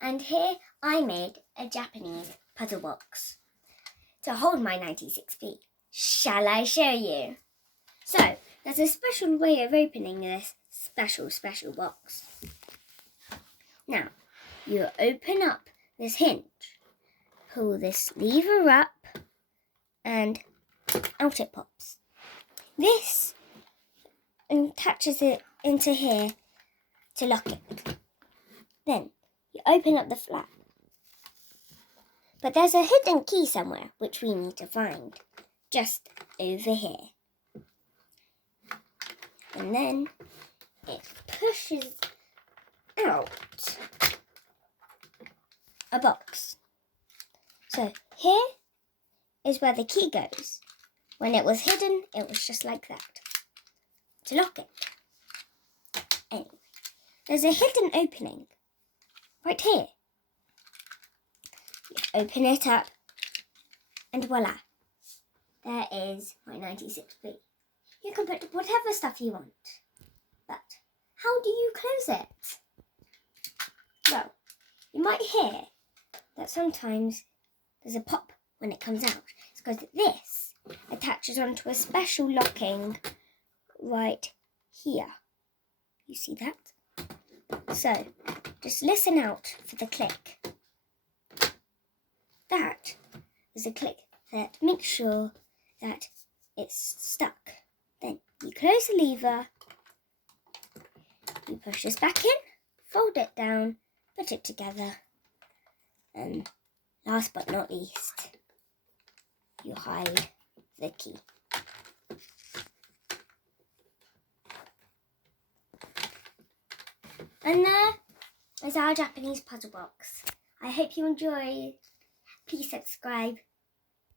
And here I made a Japanese puzzle box to hold my 96p. Shall I show you? So, there's a special way of opening this special box. Now, you open up this hinge, pull this lever up, and out it pops. This attaches it into here to lock it. Then, you open up the flap. But there's a hidden key somewhere, which we need to find, just over here. And then it pushes out a box. So here is where the key goes. When it was hidden, it was just like that. To lock it. Anyway, there's a hidden opening right here. You open it up and voila, there is my 96p. You can put whatever stuff you want. But how do you close it? Well, you might hear that sometimes there's a pop when it comes out. It's because this attaches onto a special locking right here. You see that? So, just listen out for the click. That is a click that makes sure that it's stuck. Then you close the lever, you push this back in, fold it down, put it together, and last but not least, you hide the key. And there is our Japanese puzzle box. I hope you enjoy. Please subscribe.